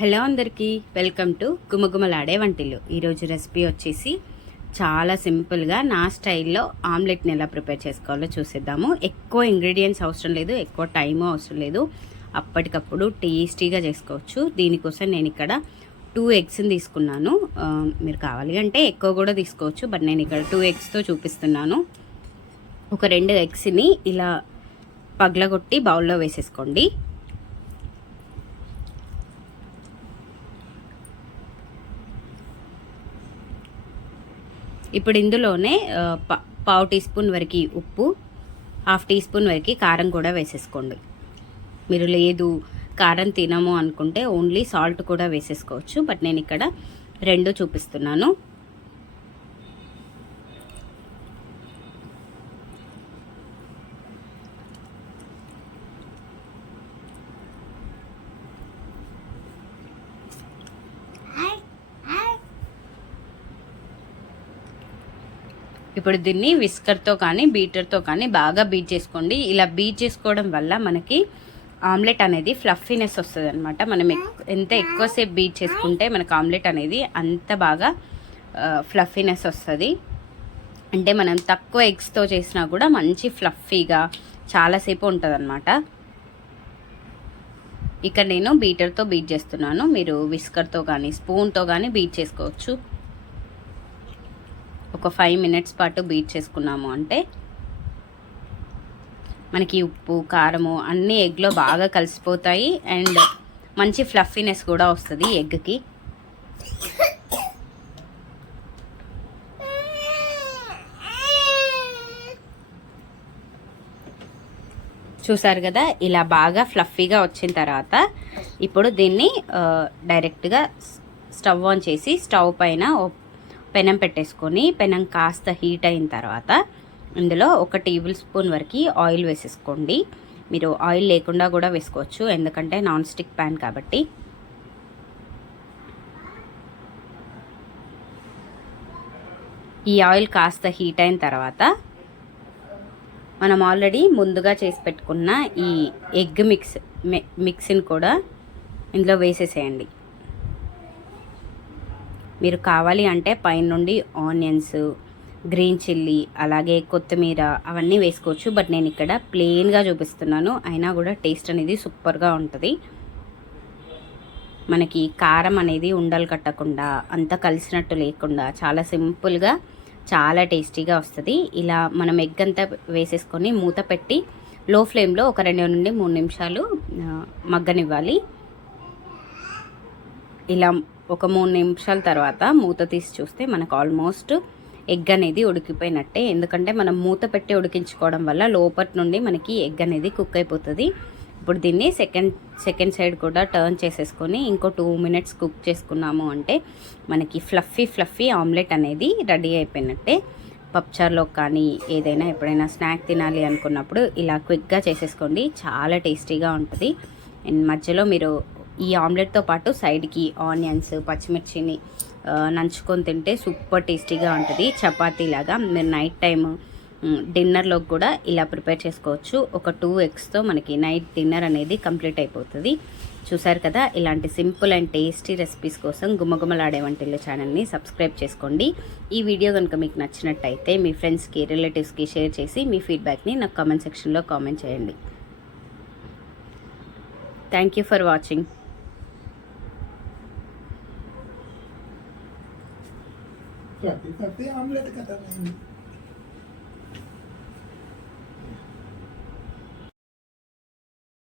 Hello అందరికీ welcome to గుమగుమలాడే వంటిల్లు. ఈరోజు రెసిపీ వచ్చేసి చాలా సింపుల్గా నా స్టైల్లో ఆమ్లెట్ని ఎలా ప్రిపేర్ చేసుకోవాలో చూసేద్దాము. ఎక్కువ ఇంగ్రీడియంట్స్ అవసరం లేదు, ఎక్కువ టైము అవసరం లేదు, అప్పటికప్పుడు టేస్టీగా చేసుకోవచ్చు. దీనికోసం నేను ఇక్కడ 2 ఎగ్స్ని తీసుకున్నాను. మీరు కావాలి అంటే ఎక్కువ కూడా తీసుకోవచ్చు, బట్ నేను ఇక్కడ 2 ఎగ్స్తో చూపిస్తున్నాను. ఒక 2 ఎగ్స్ని ఇలా పగలగొట్టి బౌల్లో వేసేసుకోండి. ఇప్పుడు ఇందులోనే పావు టీ స్పూన్ వరకు ఉప్పు, హాఫ్ టీ స్పూన్ వరకు కారం కూడా వేసేసుకోండి. మీరు లేదు కారం తినము అనుకుంటే ఓన్లీ సాల్ట్ కూడా వేసేసుకోవచ్చు, బట్ నేను ఇక్కడ 2 చూపిస్తున్నాను. ఇప్పుడు దీన్ని విస్కర్తో కానీ బీటర్తో కానీ బాగా బీట్ చేసుకోండి. ఇలా బీట్ చేసుకోవడం వల్ల మనకి ఆమ్లెట్ అనేది ఫ్లఫీనెస్ వస్తుంది అనమాట. మనం ఎంత ఎక్కువసేపు బీట్ చేసుకుంటే మనకు ఆమ్లెట్ అనేది అంత బాగా ఫ్లఫీనెస్ వస్తుంది. అంటే మనం తక్కువ ఎగ్స్తో చేసినా కూడా మంచి ఫ్లఫీగా చాలాసేపు ఉంటుంది అనమాట. ఇక్కడ నేను బీటర్తో బీట్ చేస్తున్నాను, మీరు విస్కర్తో కానీ స్పూన్తో కానీ బీట్ చేసుకోవచ్చు. ఒక 5 మినిట్స్ పాటు బీట్ చేసుకున్నాము అంటే మనకి ఉప్పు కారము అన్నీ ఎగ్లో బాగా కలిసిపోతాయి అండ్ మంచి ఫ్లఫీనెస్ కూడా వస్తుంది ఎగ్కి. చూసారు కదా, ఇలా బాగా ఫ్లఫీగా వచ్చిన తర్వాత ఇప్పుడు దీన్ని డైరెక్ట్గా స్టవ్ ఆన్ చేసి స్టవ్ పైన పెనం పెట్టేసుకొని పెనం కాస్త హీట్ అయిన తర్వాత ఇందులో 1 టేబుల్ స్పూన్ వరకు ఆయిల్ వేసేసుకోండి. మీరు ఆయిల్ లేకుండా కూడా వేసుకోవచ్చు, ఎందుకంటే నాన్ స్టిక్ ప్యాన్ కాబట్టి. ఈ ఆయిల్ కాస్త హీట్ అయిన తర్వాత మనం ఆల్రెడీ ముందుగా చేసి పెట్టుకున్న ఈ ఎగ్ మిక్స్ని కూడా ఇందులో వేసేసేయండి. మీరు కావాలి అంటే పైన నుండి ఆనియన్స్, గ్రీన్ చిల్లీ, అలాగే కొత్తిమీర అవన్నీ వేసుకోవచ్చు, బట్ నేను ఇక్కడ ప్లెయిన్గా చూపిస్తున్నాను. అయినా కూడా టేస్ట్ అనేది సూపర్గా ఉంటుంది. మనకి కారం అనేది ఉండలు కట్టకుండా అంత కలిసినట్టు లేకుండా చాలా సింపుల్గా చాలా టేస్టీగా వస్తుంది. ఇలా మనం ఎగ్ అంతా వేసేసుకొని మూత పెట్టి లో ఫ్లేమ్లో ఒక 2 నుండి 3 నిమిషాలు మగ్గనివ్వాలి. ఇలా ఒక 3 నిమిషాల తర్వాత మూత తీసి చూస్తే మనకు ఆల్మోస్ట్ ఎగ్ అనేది ఉడికిపోయినట్టే. ఎందుకంటే మనం మూత పెట్టి ఉడికించుకోవడం వల్ల లోపటి నుండి మనకి ఎగ్ అనేది కుక్ అయిపోతుంది. ఇప్పుడు దీన్ని సెకండ్ సైడ్ కూడా టర్న్ చేసేసుకొని ఇంకో 2 మినిట్స్ కుక్ చేసుకున్నాము అంటే మనకి ఫ్లఫీ ఆమ్లెట్ అనేది రెడీ అయిపోయినట్టే. పప్చార్లో కానీ ఏదైనా ఎప్పుడైనా స్నాక్ తినాలి అనుకున్నప్పుడు ఇలా క్విక్గా చేసేసుకోండి, చాలా టేస్టీగా ఉంటుంది. అండ్ మధ్యలో మీరు ఈ ఆమ్లెట్తో పాటు సైడ్కి ఆనియన్స్, పచ్చిమిర్చిని నంచుకొని తింటే సూపర్ టేస్టీగా ఉంటుంది. చపాతీలాగా మీరు నైట్ టైం డిన్నర్లోకి కూడా ఇలా ప్రిపేర్ చేసుకోవచ్చు. ఒక 2 ఎగ్స్తో మనకి నైట్ డిన్నర్ అనేది కంప్లీట్ అయిపోతుంది. చూసారు కదా, ఇలాంటి సింపుల్ అండ్ టేస్టీ రెసిపీస్ కోసం గుమగుమలాడే వంటిల్లు ఛానల్ని సబ్స్క్రైబ్ చేసుకోండి. ఈ వీడియో కనుక మీకు నచ్చినట్టయితే మీ ఫ్రెండ్స్కి, రిలేటివ్స్కి షేర్ చేసి మీ ఫీడ్బ్యాక్ని నాకు కామెంట్ సెక్షన్లో కామెంట్ చేయండి. Thank you for watching. Omelette खत्म